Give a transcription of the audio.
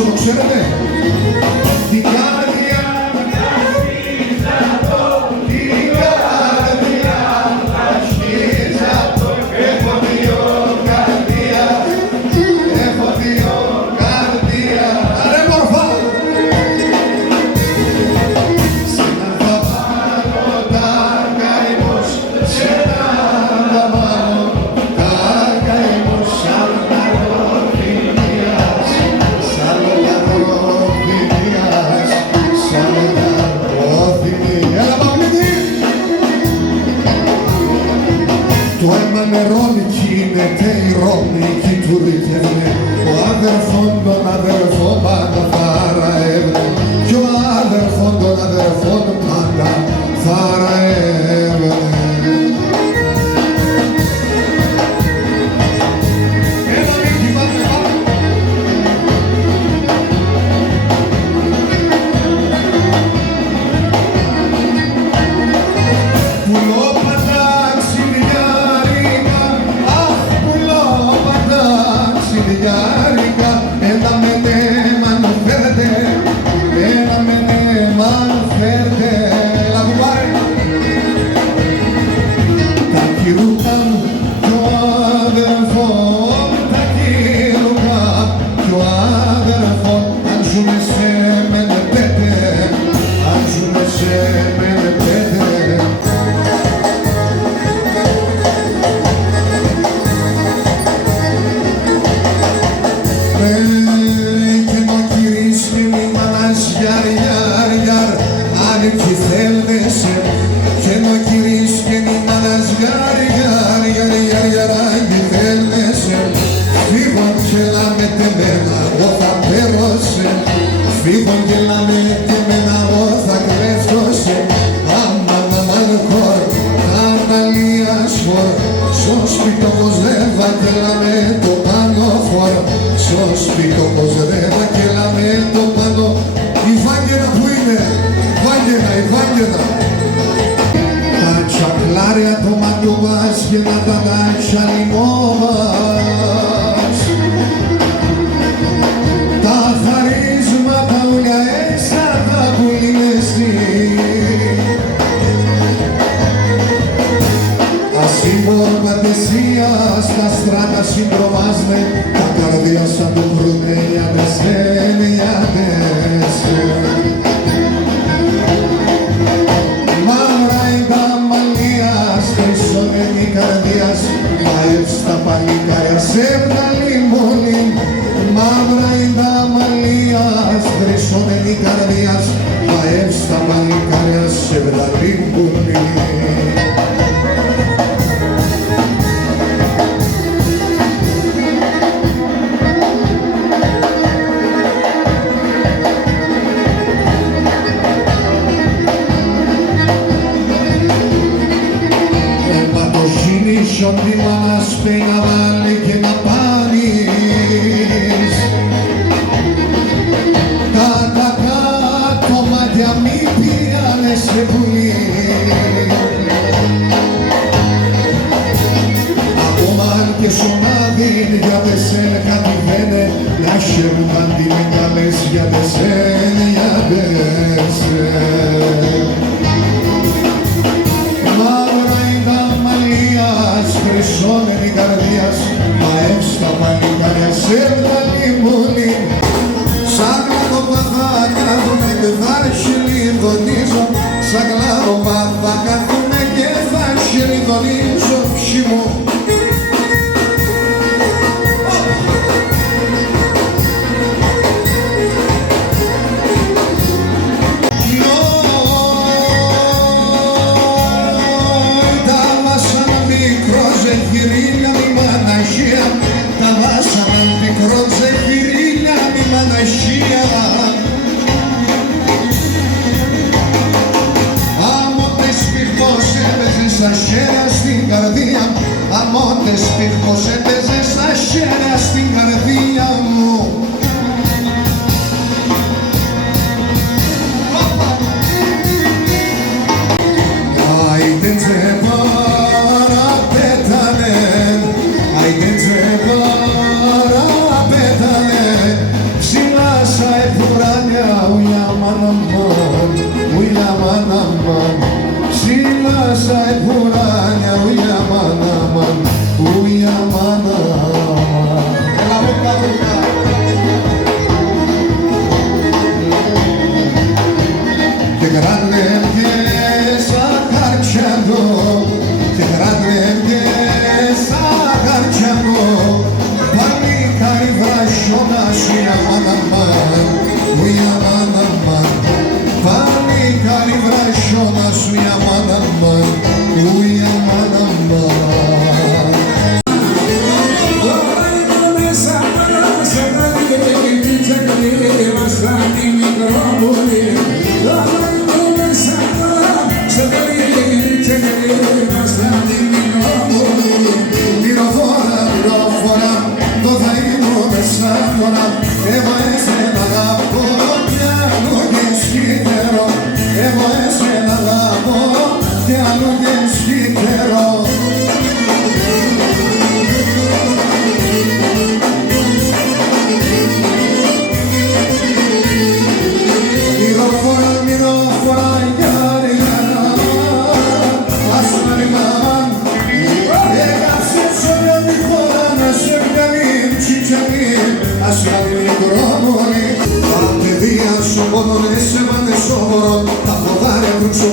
πόσο το ξέρετε. Την καρδιά το αίμα νερώνει κι γίνεται η Ρώμη κι του ρητεύνε. Ο αδερφόν τον αδερφό πάντα θαραεύνε κι ο αδερφόν τον αδερφό του πάντα θαραεύνε. Έλα Νίκη, πάμε, πάμε. Ένα με νέμα να φέρετε, ένα με νέμα να φέρετε. Έλα κουμπάρε. Τα κυρούκα μου κι ο αδερφό μου, τα κυρούκα κι ο αδερφό, αν ζουνε σε μενε πέτε, αν ζουνε σε μενε πέτε. Και να κυρίσει μη μάνας γιαρ γιαρ γιαρ, αν εκεί θέλνεσαι. Και να κυρίσει μη μάνας γιαρ γιαρ γιαρ γιαρ γιαρ, αν εκεί θέλνεσαι. Φύγον και λάμε τεμένα, εγώ θα πέρωσε. Φύγον και λάμε τεμένα, εγώ θα κρέφτωσε. Άμα να μαλκόρ, αναλίας φορ, στο σπίτι όπως δεν βαγγέλαμε το πάνω φορ. Στο σπίτι όπως δεν βαγγέλαμε το πάνω. Η Βάγγελα που είναι, Βάγγελα, η Βάγγελα. Τα τσακλάρια το μάτιο μας και να τα τάξια λιμό μας. Τα χαρίσματα ούλια έξα τα πουλήν εσύ. Ασύμβολο πατεσία στα στράτα συντρομάζουμε, τα καρδιά σαν το βρουνε οι αδεσέν, οι αδεσέν. Μαύρα είναι τα μαλλίας, χρυσώνεται η καρδίας, μαεύς τα παλικάρια σε βγάλει μόνη. Μαύρα είναι τα μαλλίας, χρυσώνεται η καρδίας, μαεύς τα παλικάρια σε βγάλει μόνη. Ό,τι μας πει να βάλει και να πάρεις. Τα κακά κομμάτια μη πήρανε σε πουλί. Ακόμα και σονάδιν για τεσέν κατηβαίνε, να χέρουν τη με καλές για τεσέν, για τεσέν. Χρυσώνενη καρδίας, μαεύς τα παλικάρια σε βγάλει μόνη. Σαν κλαδοπά θα κάθομαι και θα χιλιδονίζω, σαν κλαδοπά θα κάθομαι και θα χιλιδονίζω ψημού. Κι Τα παιδεία σου μόνο σε βάνε σώμορο, τα ποδάρια κρούξω